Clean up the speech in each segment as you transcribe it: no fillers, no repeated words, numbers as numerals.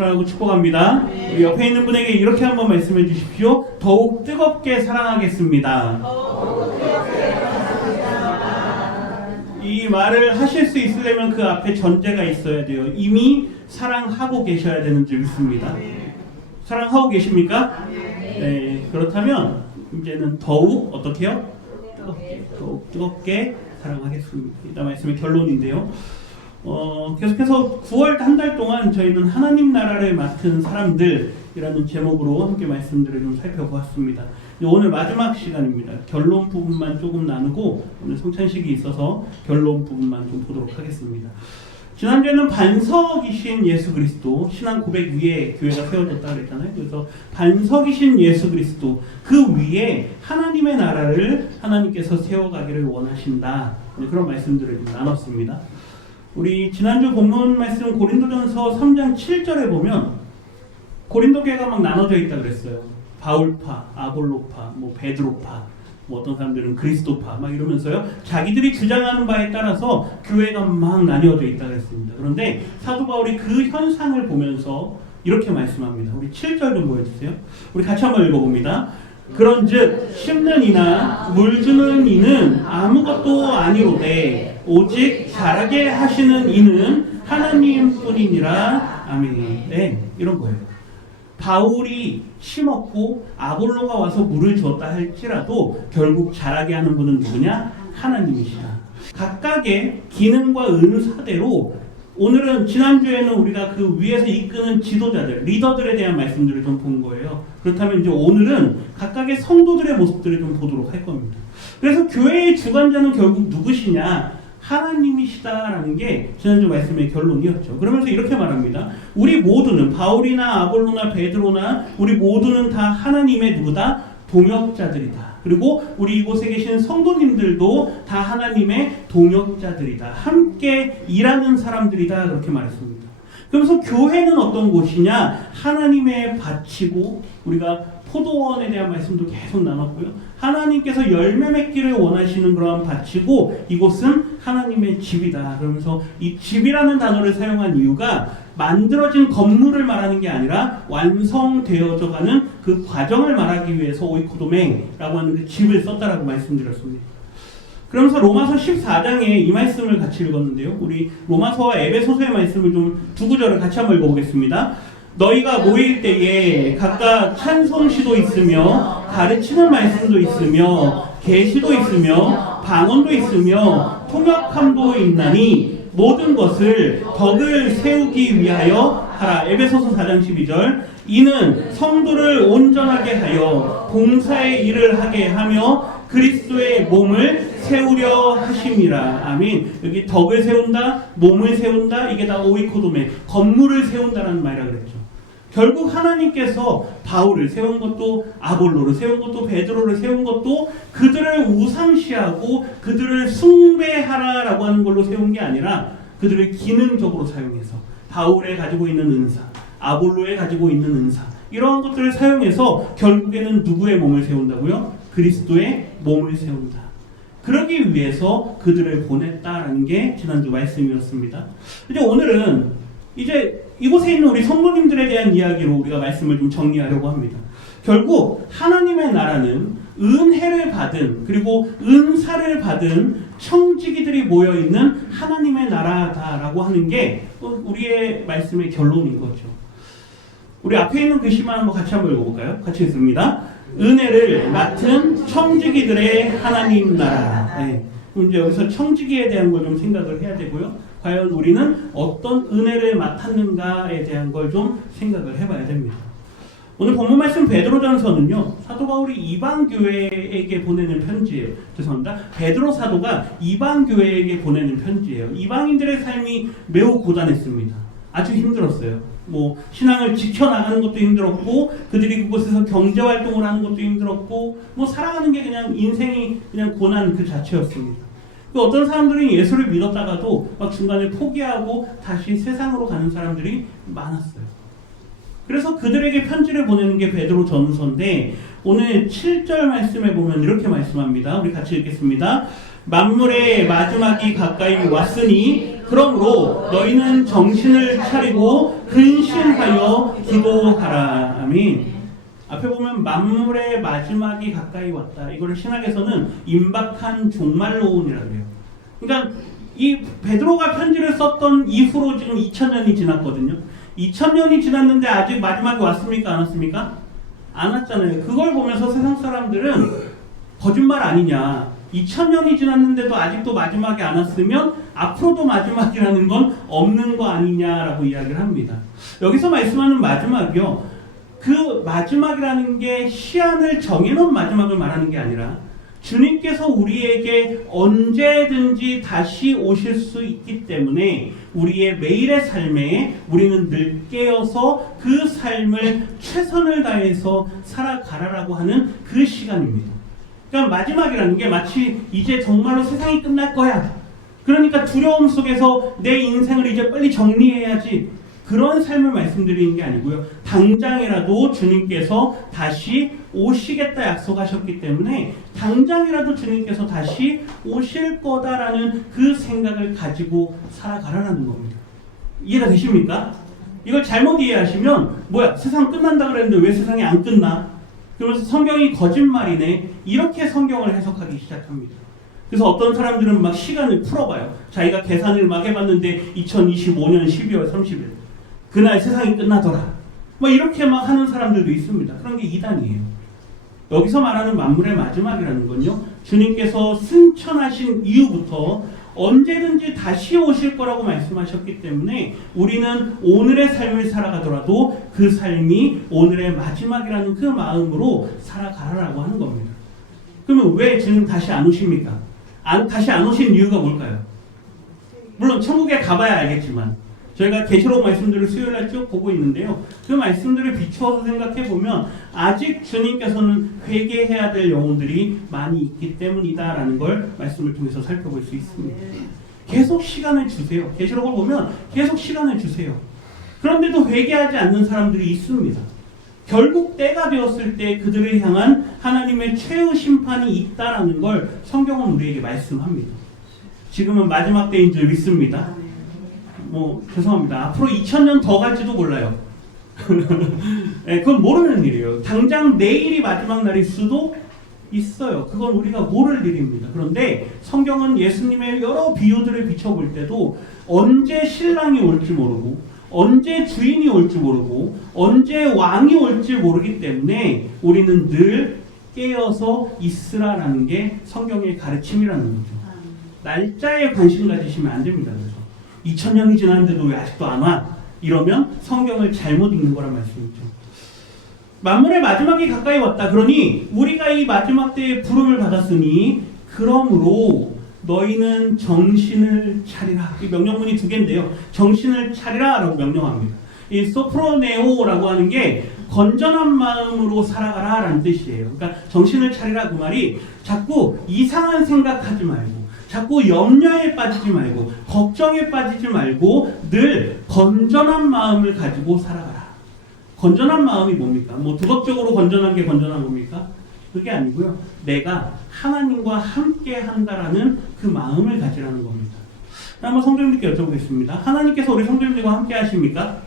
사랑하고 축복합니다. 우리 옆에 있는 분에게 이렇게 한번 말씀해 주십시오. 더욱 뜨겁게 사랑하겠습니다. 이 말을 하실 수 있으려면 그 앞에 전제가 있어야 돼요. 이미 사랑하고 계셔야 되는 줄 믿습니다. 사랑하고 계십니까? 네. 그렇다면 이제는 더욱 어떻게 해요? 더욱 뜨겁게 사랑하겠습니다. 이따 말씀의 결론인데요. 계속해서 9월 한 달 동안 저희는 하나님 나라를 맡은 사람들이라는 제목으로 함께 말씀들을 좀 살펴보았습니다. 오늘 마지막 시간입니다. 결론 부분만 조금 나누고 오늘 성찬식이 있어서 결론 부분만 좀 보도록 하겠습니다. 지난주에는 반석이신 예수 그리스도, 신앙 고백 위에 교회가 세워졌다고 그랬잖아요. 그래서 반석이신 예수 그리스도, 그 위에 하나님의 나라를 하나님께서 세워가기를 원하신다. 그런 말씀들을 좀 나눴습니다. 우리 지난주 본문 말씀 고린도전서 3장 7절에 보면 고린도 교회가 막 나눠져 있다 그랬어요. 바울파, 아볼로파, 베드로파, 어떤 사람들은 그리스도파 막 이러면서요. 자기들이 주장하는 바에 따라서 교회가 막 나뉘어져 있다 그랬습니다. 그런데 사도 바울이 그 현상을 보면서 이렇게 말씀합니다. 우리 7절 좀 보여주세요. 우리 같이 한번 읽어봅니다. 그런즉 심는 이나 물 주는 이는 아무것도 아니로되 오직 자라게 하시는 이는 하나님뿐이니라. 아멘. 네, 이런 거예요. 바울이 심었고 아볼로가 와서 물을 주었다 할지라도 결국 자라게 하는 분은 누구냐? 하나님이시다. 각각의 기능과 은사대로 오늘은 지난주에는 우리가 그 위에서 이끄는 지도자들, 리더들에 대한 말씀들을 좀 본 거예요. 그렇다면 이제 오늘은 각각의 성도들의 모습들을 좀 보도록 할 겁니다. 그래서 교회의 주관자는 결국 누구시냐? 하나님이시다라는 게 지난주 말씀의 결론이었죠. 그러면서 이렇게 말합니다. 우리 모두는 바울이나 아볼로나 베드로나 우리 모두는 다 하나님의 누구다? 동역자들이다. 그리고 우리 이곳에 계신 성도님들도 다 하나님의 동역자들이다. 함께 일하는 사람들이다. 그렇게 말했습니다. 그러면서 교회는 어떤 곳이냐? 하나님의 밭이고, 우리가 포도원에 대한 말씀도 계속 나눴고요. 하나님께서 열매 맺기를 원하시는 그러한 밭이고 이곳은 하나님의 집이다. 그러면서 이 집이라는 단어를 사용한 이유가 만들어진 건물을 말하는 게 아니라 완성되어져 가는 그 과정을 말하기 위해서 오이코도메라고 하는 그 집을 썼다라고 말씀드렸습니다. 그러면서 로마서 14장에 이 말씀을 같이 읽었는데요. 우리 로마서와 에베소서의 말씀을 좀 두 구절을 같이 한번 읽어보겠습니다. 너희가 모일 때에 각각 찬송시도 있으며 가르치는 말씀도 있으며 계시도 있으며 방언도 있으며 통역함도 있나니 모든 것을 덕을 세우기 위하여 하라. 에베소서 4장 12절. 이는 성도를 온전하게 하여 봉사의 일을 하게 하며 그리스도의 몸을 세우려 하심이라. 아멘. 여기 덕을 세운다, 몸을 세운다, 이게 다 오이코도메, 건물을 세운다라는 말이라 그랬죠. 결국 하나님께서 바울을 세운 것도, 아볼로를 세운 것도, 베드로를 세운 것도 그들을 우상시하고 그들을 숭배하라라고 하는 걸로 세운 게 아니라 그들을 기능적으로 사용해서 바울에 가지고 있는 은사, 아볼로에 가지고 있는 은사, 이러한 것들을 사용해서 결국에는 누구의 몸을 세운다고요? 그리스도의 몸을 세운다. 그러기 위해서 그들을 보냈다라는 게 지난주 말씀이었습니다. 이제 오늘은 이제 이곳에 있는 우리 성도님들에 대한 이야기로 우리가 말씀을 좀 정리하려고 합니다. 결국 하나님의 나라는 은혜를 받은, 그리고 은사를 받은 청지기들이 모여있는 하나님의 나라다라고 하는 게 우리의 말씀의 결론인 거죠. 우리 앞에 있는 글씨만 같이 한번 읽어볼까요? 같이 읽습니다. 은혜를 맡은 청지기들의 하나님 나라. 네. 이제 여기서 청지기에 대한 걸 좀 생각을 해야 되고요. 과연 우리는 어떤 은혜를 맡았는가에 대한 걸 좀 생각을 해봐야 됩니다. 오늘 본문 말씀 베드로전서는요, 사도 바울이 이방 교회에게 보내는 편지예요. 죄송합니다. 베드로 사도가 이방 교회에게 보내는 편지예요. 이방인들의 삶이 매우 고단했습니다. 아주 힘들었어요. 신앙을 지켜나가는 것도 힘들었고, 그들이 그곳에서 경제활동을 하는 것도 힘들었고, 살아가는 게 그냥 인생이 그냥 고난 그 자체였습니다. 어떤 사람들은 예수를 믿었다가도 막 중간에 포기하고 다시 세상으로 가는 사람들이 많았어요. 그래서 그들에게 편지를 보내는 게 베드로 전서인데, 오늘 7절 말씀에 보면 이렇게 말씀합니다. 우리 같이 읽겠습니다. 만물의 마지막이 가까이 왔으니 그러므로 너희는 정신을 차리고 근신하여 기도하라. 아멘. 앞에 보면 만물의 마지막이 가까이 왔다. 이걸 신학에서는 임박한 종말론이라고 해요. 그러니까 이 베드로가 편지를 썼던 이후로 지금 2000년이 지났거든요. 2000년이 지났는데 아직 마지막이 왔습니까? 안 왔습니까? 안 왔잖아요. 그걸 보면서 세상 사람들은 거짓말 아니냐. 2000년이 지났는데도 아직도 마지막이 안 왔으면 앞으로도 마지막이라는 건 없는 거 아니냐라고 이야기를 합니다. 여기서 말씀하는 마지막이요. 그 마지막이라는 게 시한을 정해놓은 마지막을 말하는 게 아니라 주님께서 우리에게 언제든지 다시 오실 수 있기 때문에 우리의 매일의 삶에 우리는 늘 깨어서 그 삶을 최선을 다해서 살아가라라고 하는 그 시간입니다. 그러니까 마지막이라는 게 마치 이제 정말로 세상이 끝날 거야. 그러니까 두려움 속에서 내 인생을 이제 빨리 정리해야지. 그런 삶을 말씀드리는 게 아니고요. 당장이라도 주님께서 다시 오시겠다 약속하셨기 때문에 당장이라도 주님께서 다시 오실 거다라는 그 생각을 가지고 살아가라는 겁니다. 이해가 되십니까? 이걸 잘못 이해하시면 뭐야 세상 끝난다 그랬는데 왜 세상이 안 끝나? 그러면서 성경이 거짓말이네. 이렇게 성경을 해석하기 시작합니다. 그래서 어떤 사람들은 막 시간을 풀어봐요. 자기가 계산을 막 해봤는데 2025년 12월 30일 그날 세상이 끝나더라. 뭐 이렇게 막 하는 사람들도 있습니다. 그런 게 이단이에요. 여기서 말하는 만물의 마지막이라는 건요. 주님께서 승천하신 이후부터 언제든지 다시 오실 거라고 말씀하셨기 때문에 우리는 오늘의 삶을 살아가더라도 그 삶이 오늘의 마지막이라는 그 마음으로 살아가라라고 하는 겁니다. 그러면 왜 주님 다시 안 오십니까? 다시 안 오신 이유가 뭘까요? 물론 천국에 가봐야 알겠지만 저희가 계시록 말씀들을 수요일날 쭉 보고 있는데요. 그 말씀들을 비추어서 생각해보면 아직 주님께서는 회개해야 될 영혼들이 많이 있기 때문이다라는 걸 말씀을 통해서 살펴볼 수 있습니다. 계속 시간을 주세요. 계시록을 보면 계속 시간을 주세요. 그런데도 회개하지 않는 사람들이 있습니다. 결국 때가 되었을 때 그들을 향한 하나님의 최후 심판이 있다라는 걸 성경은 우리에게 말씀합니다. 지금은 마지막 때인 줄 믿습니다. 죄송합니다. 앞으로 2000년 더 갈지도 몰라요. 네, 그건 모르는 일이에요. 당장 내일이 마지막 날일 수도 있어요. 그건 우리가 모를 일입니다. 그런데 성경은 예수님의 여러 비유들을 비춰볼 때도 언제 신랑이 올지 모르고 언제 주인이 올지 모르고 언제 왕이 올지 모르기 때문에 우리는 늘 깨어서 있으라라는 게 성경의 가르침이라는 거죠. 날짜에 관심 가지시면 안 됩니다. 그래서 2000년이 지났는데도 왜 아직도 안 와? 이러면 성경을 잘못 읽는 거란 말씀이죠. 만물의 마지막이 가까이 왔다. 그러니 우리가 이 마지막 때에 부름을 받았으니 그러므로 너희는 정신을 차리라. 이 명령문이 두 개인데요. 정신을 차리라 라고 명령합니다. 이 소프로네오라고 하는 게 건전한 마음으로 살아가라 라는 뜻이에요. 그러니까 정신을 차리라 그 말이 자꾸 이상한 생각하지 말고 자꾸 염려에 빠지지 말고 걱정에 빠지지 말고 늘 건전한 마음을 가지고 살아가라. 건전한 마음이 뭡니까? 도덕적으로 건전한 게 건전한 겁니까? 그게 아니고요. 내가 하나님과 함께 한다라는 그 마음을 가지라는 겁니다. 한번 성도님들께 여쭤보겠습니다. 하나님께서 우리 성도님들과 함께 하십니까?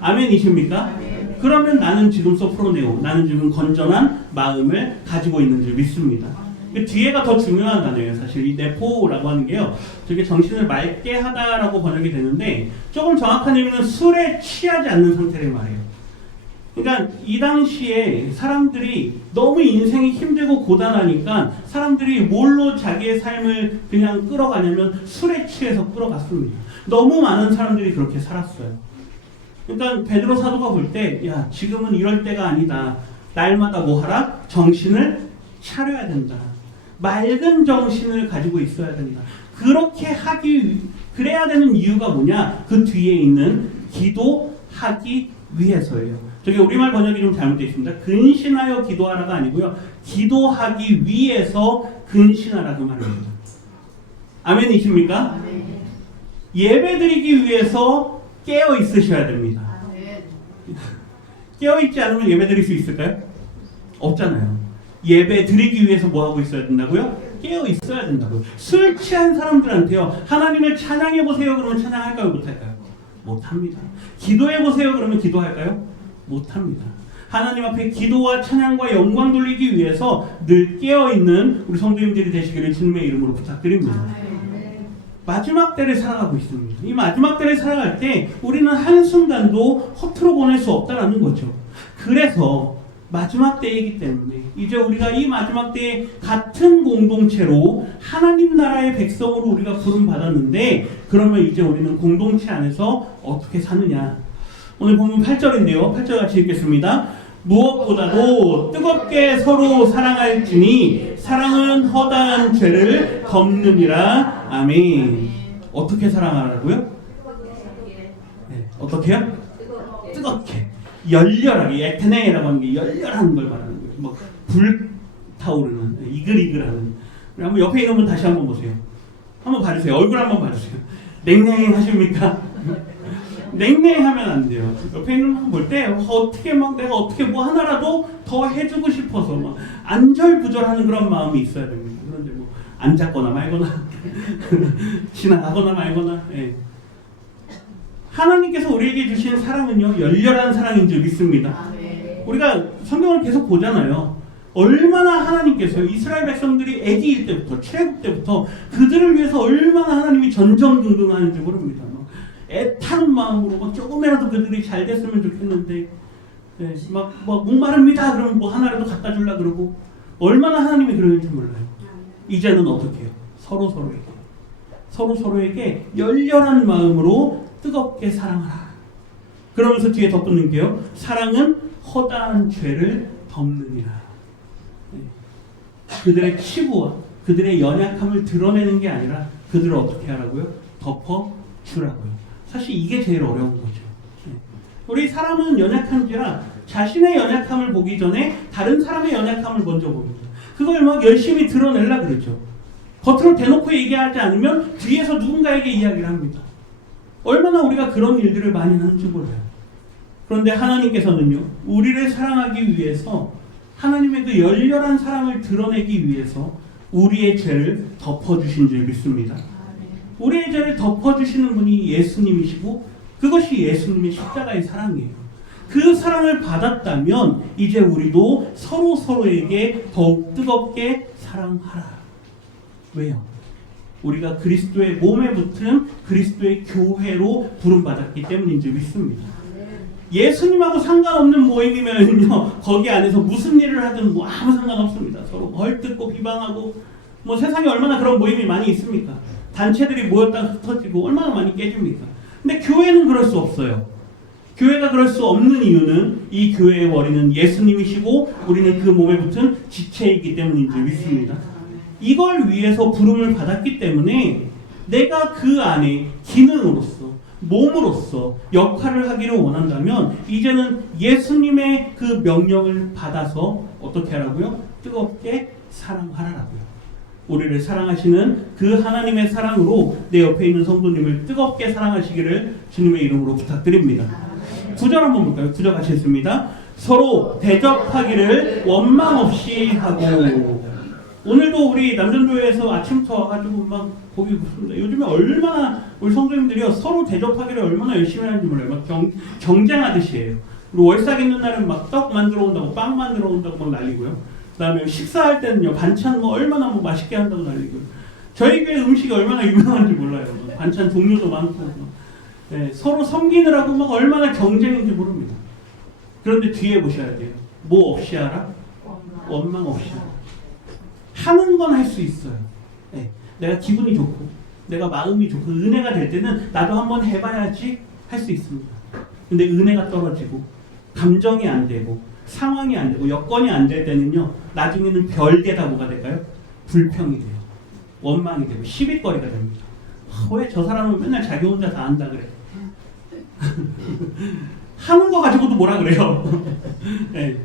아멘이십니까? 그러면 나는 지금 소프로네오, 나는 지금 건전한 마음을 가지고 있는 줄 믿습니다. 그 뒤에가 더 중요한 단어예요. 사실 이 네포라고 하는 게요. 저게 정신을 맑게 하다라고 번역이 되는데 조금 정확한 의미는 술에 취하지 않는 상태를 말해요. 그러니까 이 당시에 사람들이 너무 인생이 힘들고 고단하니까 사람들이 뭘로 자기의 삶을 그냥 끌어가냐면 술에 취해서 끌어갔습니다. 너무 많은 사람들이 그렇게 살았어요. 그러니까 베드로 사도가 볼 때 야 지금은 이럴 때가 아니다. 날마다 뭐 하라? 정신을 차려야 된다. 맑은 정신을 가지고 있어야 된다. 그렇게 그래야 되는 이유가 뭐냐? 그 뒤에 있는 기도하기 위해서예요. 저게 우리말 번역이 좀 잘못되어 있습니다. 근신하여 기도하라가 아니고요. 기도하기 위해서 근신하라 그 말입니다. 아멘이십니까? 아멘. 예배드리기 위해서 깨어 있으셔야 됩니다. 아멘. 깨어 있지 않으면 예배드릴 수 있을까요? 없잖아요. 예배 드리기 위해서 뭐 하고 있어야 된다고요? 깨어 있어야 된다고요. 술 취한 사람들한테요, 하나님을 찬양해 보세요 그러면 찬양할까요? 못할까요? 못합니다. 기도해 보세요 그러면 기도할까요? 못합니다. 하나님 앞에 기도와 찬양과 영광 돌리기 위해서 늘 깨어있는 우리 성도님들이 되시기를 주님의 이름으로 부탁드립니다. 마지막 때를 살아가고 있습니다. 이 마지막 때를 살아갈 때 우리는 한순간도 허투루 보낼 수 없다는 거죠. 그래서 마지막 때이기 때문에 이제 우리가 이 마지막 때에 같은 공동체로 하나님 나라의 백성으로 우리가 부름받았는데, 그러면 이제 우리는 공동체 안에서 어떻게 사느냐. 오늘 본문 8절인데요. 8절 같이 읽겠습니다. 무엇보다도 뜨겁게 서로 사랑할지니 사랑은 허다한 죄를 덮느니라. 아멘. 어떻게 사랑하라고요? 네, 어떻게요? 뜨겁게, 열렬하게. 에테네라고 하는 게 열렬한 걸 말하는 거예요. 뭐 불타오르는, 이글이글하는. 한번 옆에 있는 분 다시 한번 보세요. 한번 봐주세요. 얼굴 한번 봐주세요. 냉랭하십니까? 냉랭하면 안 돼요. 옆에 있는 분 볼 때 어떻게 막 내가 어떻게 뭐 하나라도 더 해주고 싶어서 막 안절부절하는 그런 마음이 있어야 됩니다. 그런데 뭐 앉았거나 말거나 지나가거나 말거나. 예. 하나님께서 우리에게 주신 사랑은요, 열렬한 사랑인 줄 믿습니다. 우리가 성경을 계속 보잖아요. 얼마나 하나님께서 이스라엘 백성들이 아기일 때부터, 출애굽 때부터 그들을 위해서 얼마나 하나님이 전전긍긍하는지 모릅니다. 애타는 마음으로 막 조금이라도 그들이 잘 됐으면 좋겠는데, 네, 막 목마릅니다 그러면 뭐 하나라도 갖다 주려 그러고, 얼마나 하나님이 그러는지 몰라요. 이제는 어떻게 해요? 서로에게 열렬한 마음으로 뜨겁게 사랑하라. 그러면서 뒤에 덧붙는 게요, 사랑은 허다한 죄를 덮느니라. 네. 그들의 치부와 그들의 연약함을 드러내는 게 아니라 그들을 어떻게 하라고요? 덮어주라고요. 사실 이게 제일 어려운 거죠. 우리 사람은 연약한지라 자신의 연약함을 보기 전에 다른 사람의 연약함을 먼저 봅니다. 그걸 막 열심히 드러내려 그러죠. 겉으로 대놓고 얘기하지 않으면 뒤에서 누군가에게 이야기를 합니다. 얼마나 우리가 그런 일들을 많이 하는지 몰라요. 그런데 하나님께서는요, 우리를 사랑하기 위해서, 하나님의 그 열렬한 사랑을 드러내기 위해서 우리의 죄를 덮어주신 줄 믿습니다. 우리의 죄를 덮어주시는 분이 예수님이시고, 그것이 예수님의 십자가의 사랑이에요. 그 사랑을 받았다면 이제 우리도 서로에게 더욱 뜨겁게 사랑하라. 왜요? 우리가 그리스도의 몸에 붙은 그리스도의 교회로 부름받았기 때문인 줄 믿습니다. 예수님하고 상관없는 모임이면요, 거기 안에서 무슨 일을 하든 뭐 아무 상관없습니다. 서로 헐뜯고 비방하고, 뭐 세상에 얼마나 그런 모임이 많이 있습니까? 단체들이 모였다가 흩어지고 얼마나 많이 깨집니까? 근데 교회는 그럴 수 없어요. 교회가 그럴 수 없는 이유는 이 교회의 원인은 예수님이시고 우리는 그 몸에 붙은 지체이기 때문인 줄 믿습니다. 이걸 위해서 부름을 받았기 때문에 내가 그 안에 기능으로서, 몸으로서 역할을 하기를 원한다면 이제는 예수님의 그 명령을 받아서 어떻게 하라고요? 뜨겁게 사랑하라고요. 우리를 사랑하시는 그 하나님의 사랑으로 내 옆에 있는 성도님을 뜨겁게 사랑하시기를 주님의 이름으로 부탁드립니다. 9절 한번 볼까요? 9절 같이 읽습니다. 서로 대접하기를 원망 없이 하고. 오늘도 우리 남전교회에서 아침부터 와가지고 막 고기 굽습니다. 요즘에 얼마나 우리 성도님들이요, 서로 대접하기를 얼마나 열심히 하는지 몰라요. 막 경쟁하듯이 해요. 그리고 월삭 있는 날은 막 떡 만들어 온다고, 빵 만들어 온다고 막 난리고요. 그 다음에 식사할 때는요, 반찬 뭐 얼마나 뭐 맛있게 한다고 난리고요. 저희 교회 음식이 얼마나 유명한지 몰라요. 반찬 종류도 많고, 네, 서로 섬기느라고 막 얼마나 경쟁인지 모릅니다. 그런데 뒤에 보셔야 돼요. 뭐 없이 하라? 원망 없이 하라. 하는 건 할 수 있어요. 네, 내가 기분이 좋고 내가 마음이 좋고 은혜가 될 때는 나도 한번 해봐야지 할 수 있습니다. 근데 은혜가 떨어지고 감정이 안 되고 상황이 안 되고 여건이 안 될 때는요, 나중에는 별개다 뭐가 될까요? 불평이 돼요. 원망이 되고 시비거리가 됩니다. 왜 저 사람은 맨날 자기 혼자 다 한다 그래? 하는 거 가지고도 뭐라 그래요? 네,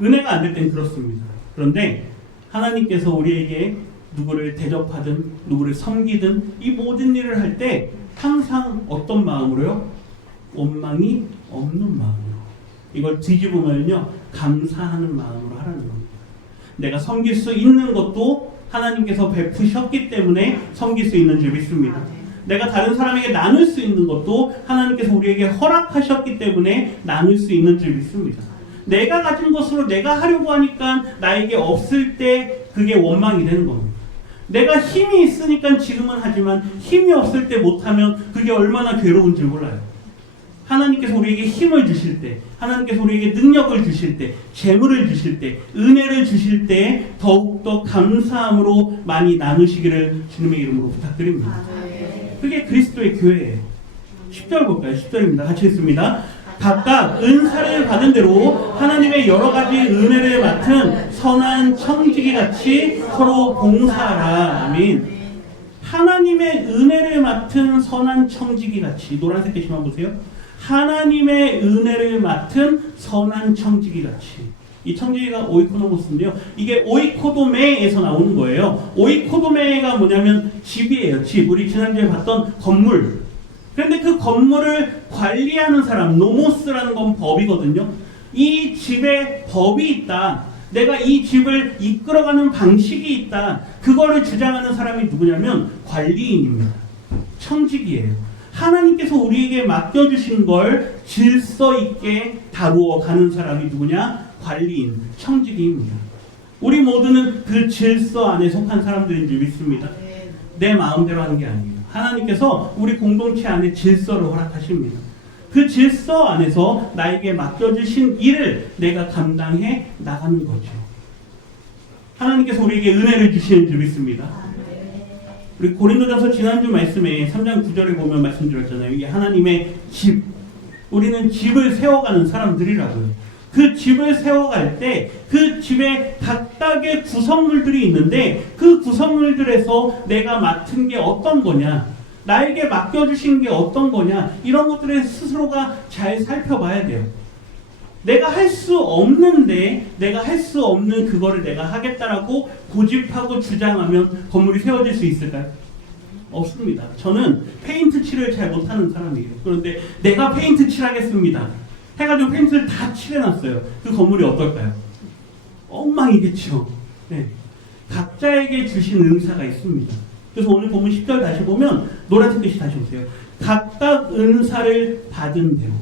은혜가 안 될 땐 그렇습니다. 그런데 하나님께서 우리에게 누구를 대접하든 누구를 섬기든 이 모든 일을 할 때 항상 어떤 마음으로요? 원망이 없는 마음으로. 이걸 뒤집으면요, 감사하는 마음으로 하라는 겁니다. 내가 섬길 수 있는 것도 하나님께서 베푸셨기 때문에 섬길 수 있는 줄 믿습니다. 내가 다른 사람에게 나눌 수 있는 것도 하나님께서 우리에게 허락하셨기 때문에 나눌 수 있는 줄 믿습니다. 내가 가진 것으로 내가 하려고 하니까 나에게 없을 때 그게 원망이 되는 겁니다. 내가 힘이 있으니까 지금은 하지만 힘이 없을 때 못하면 그게 얼마나 괴로운 줄 몰라요. 하나님께서 우리에게 힘을 주실 때, 하나님께서 우리에게 능력을 주실 때, 재물을 주실 때, 은혜를 주실 때 더욱더 감사함으로 많이 나누시기를 주님의 이름으로 부탁드립니다. 그게 그리스도의 교회예요. 10절 볼까요? 10절입니다. 같이 읽습니다. 각각 은사를 받은 대로 하나님의 여러 가지 은혜를 맡은 선한 청지기같이 서로 봉사하라. 아멘. 하나님의 은혜를 맡은 선한 청지기같이, 노란색 게시판 보세요. 하나님의 은혜를 맡은 선한 청지기같이. 이 청지기가 오이코노모스인데요. 이게 오이코도메에서 나오는 거예요. 오이코도메가 뭐냐면 집이에요. 집. 우리 지난주에 봤던 건물. 그런데 그 건물을 관리하는 사람, 노모스라는 건 법이거든요. 이 집에 법이 있다. 내가 이 집을 이끌어가는 방식이 있다. 그거를 주장하는 사람이 누구냐면 관리인입니다. 청지기예요. 하나님께서 우리에게 맡겨주신 걸 질서 있게 다루어 가는 사람이 누구냐? 관리인, 청지기입니다. 우리 모두는 그 질서 안에 속한 사람들인 줄 믿습니다. 내 마음대로 하는 게 아니에요. 하나님께서 우리 공동체 안에 질서를 허락하십니다. 그 질서 안에서 나에게 맡겨주신 일을 내가 감당해 나가는 거죠. 하나님께서 우리에게 은혜를 주시는 줄 믿습니다. 우리 고린도전서 지난주 말씀에 3장 9절에 보면 말씀드렸잖아요. 이게 하나님의 집. 우리는 집을 세워가는 사람들이라고요. 그 집을 세워갈 때 그 집에 각각의 구성물들이 있는데 그 구성물들에서 내가 맡은 게 어떤 거냐, 나에게 맡겨주신 게 어떤 거냐, 이런 것들을 스스로가 잘 살펴봐야 돼요. 내가 할 수 없는데 내가 할 수 없는 그거를 내가 하겠다라고 고집하고 주장하면 건물이 세워질 수 있을까요? 없습니다. 저는 페인트 칠을 잘 못하는 사람이에요. 그런데 내가 페인트 칠하겠습니다 해가지고 페인트를 다 칠해놨어요. 그 건물이 어떨까요? 엉망이겠죠. 네. 각자에게 주신 은사가 있습니다. 그래서 오늘 본문 10절 다시 보면 노란색 글씨 다시 보세요. 각각 은사를 받은 대로.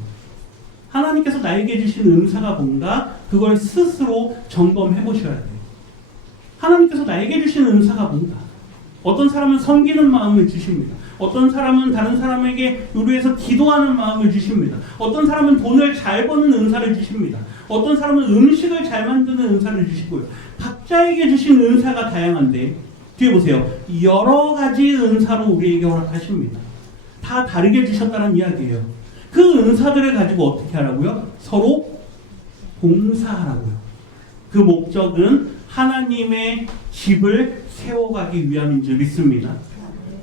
하나님께서 나에게 주신 은사가 뭔가 그걸 스스로 점검해 보셔야 돼요. 하나님께서 나에게 주신 은사가 뭔가. 어떤 사람은 섬기는 마음을 주십니다. 어떤 사람은 다른 사람에게 위해서 기도하는 마음을 주십니다. 어떤 사람은 돈을 잘 버는 은사를 주십니다. 어떤 사람은 음식을 잘 만드는 은사를 주시고요. 각자에게 주신 은사가 다양한데 뒤에 보세요. 여러 가지 은사로 우리에게 허락하십니다. 다 다르게 주셨다는 이야기예요. 그 은사들을 가지고 어떻게 하라고요? 서로 봉사하라고요. 그 목적은 하나님의 집을 세워가기 위함인 줄 믿습니다.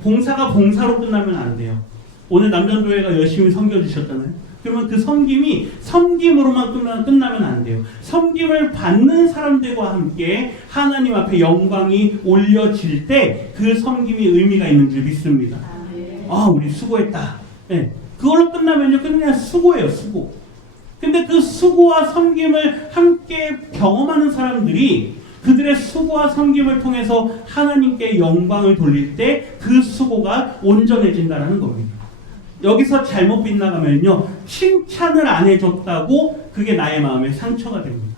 봉사가 봉사로 끝나면 안 돼요. 오늘 남전교회가 열심히 섬겨주셨잖아요. 그러면 그 섬김이 섬김으로만 끝나면 안 돼요. 섬김을 받는 사람들과 함께 하나님 앞에 영광이 올려질 때 그 섬김이 의미가 있는 줄 믿습니다. 아, 우리 수고했다. 네. 그걸로 끝나면요, 그냥 수고예요, 수고. 근데 그 수고와 섬김을 함께 경험하는 사람들이 그들의 수고와 섬김을 통해서 하나님께 영광을 돌릴 때 그 수고가 온전해진다는 겁니다. 여기서 잘못 빗나가면요, 칭찬을 안 해줬다고 그게 나의 마음에 상처가 됩니다.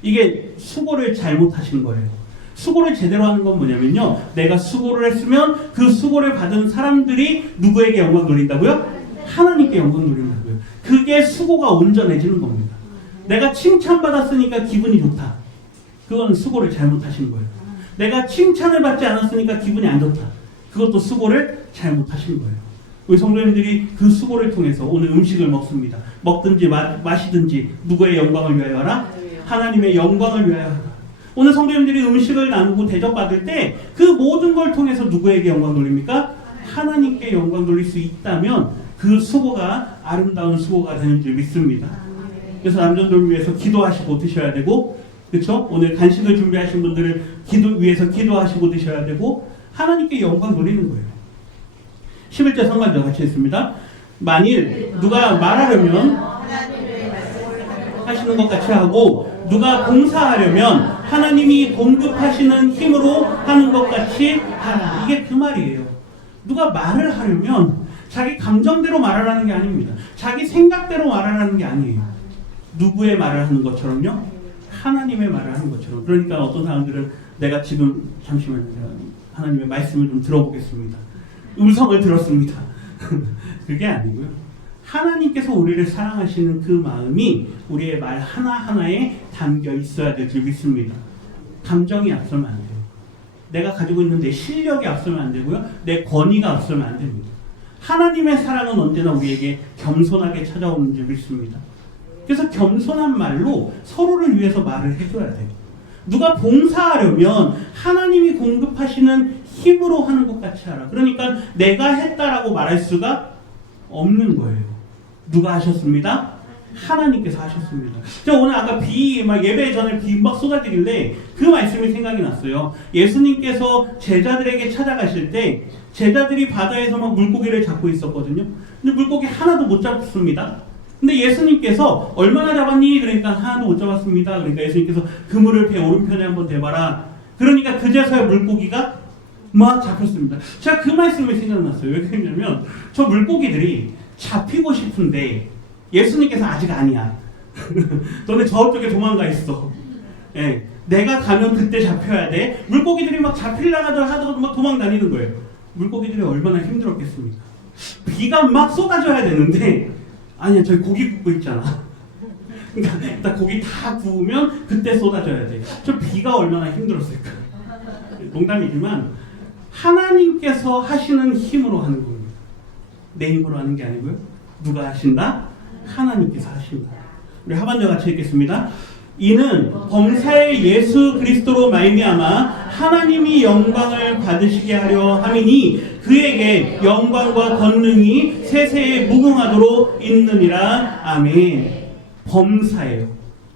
이게 수고를 잘못하신 거예요. 수고를 제대로 하는 건 뭐냐면요, 내가 수고를 했으면 그 수고를 받은 사람들이 누구에게 영광 돌린다고요? 하나님께 영광 돌린다고요. 그게 수고가 온전해지는 겁니다. 내가 칭찬받았으니까 기분이 좋다. 그건 수고를 잘못하신 거예요. 내가 칭찬을 받지 않았으니까 기분이 안 좋다. 그것도 수고를 잘못하신 거예요. 우리 성도님들이 그 수고를 통해서 오늘 음식을 먹습니다. 먹든지 마시든지 누구의 영광을 위하여 하라? 하나님의 영광을 위하여 하라. 오늘 성도님들이 음식을 나누고 대접받을 때 그 모든 걸 통해서 누구에게 영광 돌립니까? 하나님께 영광 돌릴 수 있다면 그 수고가 아름다운 수고가 되는 줄 믿습니다. 그래서 남전도를 위해서 기도하시고 드셔야 되고, 그렇죠? 오늘 간식을 준비하신 분들을 위해서 기도하시고 드셔야 되고, 하나님께 영광 돌리는 거예요. 11절 성관절 같이 했습니다. 만일 누가 말하려면 하시는 것 같이 하고 누가 봉사하려면 하나님이 공급하시는 힘으로 하는 것 같이 하라. 이게 그 말이에요. 누가 말을 하려면 자기 감정대로 말하라는 게 아닙니다. 자기 생각대로 말하라는 게 아니에요. 누구의 말을 하는 것처럼요? 하나님의 말을 하는 것처럼. 그러니까 어떤 사람들은 내가 지금 잠시만요. 하나님의 말씀을 좀 들어보겠습니다. 음성을 들었습니다. 그게 아니고요. 하나님께서 우리를 사랑하시는 그 마음이 우리의 말 하나하나에 담겨 있어야 될 줄 믿습니다. 감정이 앞서면 안 돼요. 내가 가지고 있는 내 실력이 앞서면 안 되고요. 내 권위가 앞서면 안 됩니다. 하나님의 사랑은 언제나 우리에게 겸손하게 찾아오는 줄 믿습니다. 그래서 겸손한 말로 서로를 위해서 말을 해줘야 돼요. 누가 봉사하려면 하나님이 공급하시는 힘으로 하는 것 같이 하라. 그러니까 내가 했다라고 말할 수가 없는 거예요. 누가 하셨습니다? 하나님께서 하셨습니다. 저 오늘 아까 예배 전에 비 막 쏟아지길래 그 말씀이 생각이 났어요. 예수님께서 제자들에게 찾아가실 때 제자들이 바다에서 막 물고기를 잡고 있었거든요. 근데 물고기 하나도 못 잡습니다. 근데 예수님께서 얼마나 잡았니? 그러니까 하나도 못 잡았습니다. 그러니까 예수님께서 그물을 배 오른편에 한번 대봐라. 그러니까 그제서야 물고기가 막 잡혔습니다. 제가 그 말씀이 생각났어요. 왜 그러냐면 저 물고기들이 잡히고 싶은데 예수님께서 아직 아니야. 너네 저쪽에 도망가 있어. 예, 내가 가면 그때 잡혀야 돼. 물고기들이 막 잡히려고 하다가 막 도망 다니는 거예요. 물고기들이 얼마나 힘들었겠습니까? 비가 막 쏟아져야 되는데 아니야, 저기 고기 굽고 있잖아. 그러니까 일단 고기 다 구우면 그때 쏟아져야 돼. 저 비가 얼마나 힘들었을까. 농담이지만 하나님께서 하시는 힘으로 하는 겁니다. 내 힘으로 하는 게 아니고요. 누가 하신다? 하나님께서 하신다. 우리 하반절 같이 읽겠습니다. 이는 범사의 예수 그리스도로 말미암아 하나님이 영광을 받으시게 하려 함이니 그에게 영광과 권능이 세세에 무궁하도록 있느니라. 아멘. 범사예요.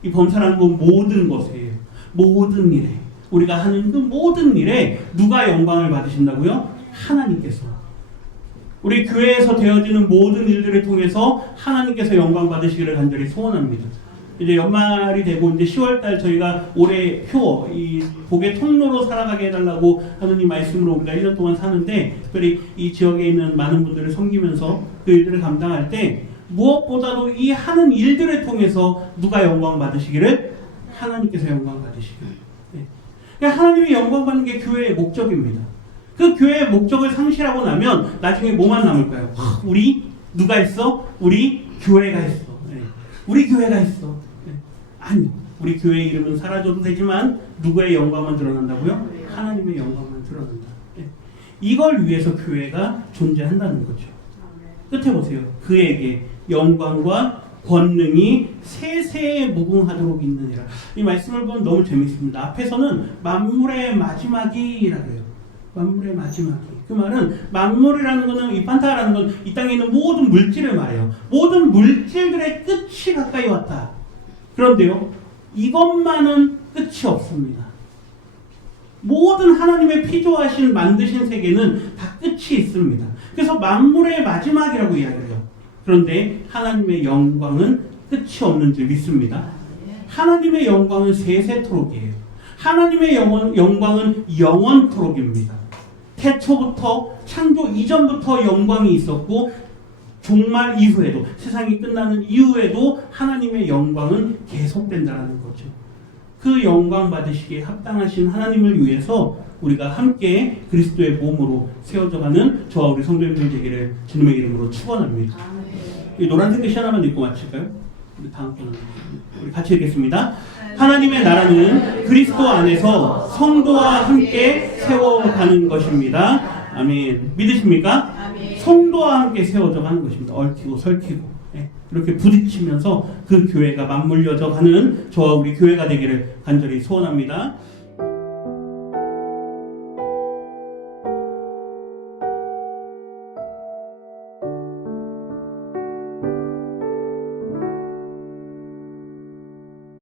이 범사라는 건 모든 것이에요. 모든 일에, 우리가 하는 그 모든 일에 누가 영광을 받으신다고요? 하나님께서. 우리 교회에서 되어지는 모든 일들을 통해서 하나님께서 영광 받으시기를 간절히 소원합니다. 이제 연말이 되고 이제 10월달 저희가 올해 이 복의 통로로 살아가게 해달라고 하느님 말씀으로 우리가 1년 동안 사는데, 특별히 이 지역에 있는 많은 분들을 섬기면서 그 일들을 감당할 때 무엇보다도 이 하는 일들을 통해서 누가 영광 받으시기를? 하나님께서 영광 받으시기를. 네. 하나님이 영광 받는 게 교회의 목적입니다. 그 교회의 목적을 상실하고 나면 나중에 뭐만 남을까요? 우리 누가 있어? 우리 교회가 있어. 네. 우리 교회가 있어. 네. 아니, 우리 교회의 이름은 사라져도 되지만 누구의 영광만 드러난다고요? 하나님의 영광만 드러난다. 네. 이걸 위해서 교회가 존재한다는 거죠. 끝에 보세요. 그에게 영광과 권능이 세세에 무궁하도록 있느니라. 이 말씀을 보면 너무 재밌습니다. 앞에서는 만물의 마지막이라고 해요. 만물의 마지막이. 그 말은 만물이라는 것은, 이 판타라는 건 이 땅에 있는 모든 물질을 말해요. 모든 물질들의 끝이 가까이 왔다. 그런데요, 이것만은 끝이 없습니다. 모든 하나님의 피조하신 만드신 세계는 다 끝이 있습니다. 그래서 만물의 마지막이라고 이야기해요. 그런데 하나님의 영광은 끝이 없는 줄 믿습니다. 하나님의 영광은 세세토록이에요. 하나님의 영광은 영원토록입니다. 태초부터, 창조 이전부터 영광이 있었고 종말 이후에도, 세상이 끝나는 이후에도 하나님의 영광은 계속된다는 거죠. 그 영광 받으시기에 합당하신 하나님을 위해서 우리가 함께 그리스도의 몸으로 세워져가는 저와 우리 성도님들 되기를 주님의 이름으로 축원합니다. 이 노란색 글씨 하나만 읽고 마칠까요? 다음 편은 우리 같이 읽겠습니다. 하나님의 나라는 그리스도 안에서 성도와 함께 세워가는 것입니다. 아멘. 믿으십니까? 아멘. 성도와 함께 세워져 가는 것입니다. 얽히고 설키고 이렇게 부딪히면서 그 교회가 맞물려져 가는 저와 우리 교회가 되기를 간절히 소원합니다.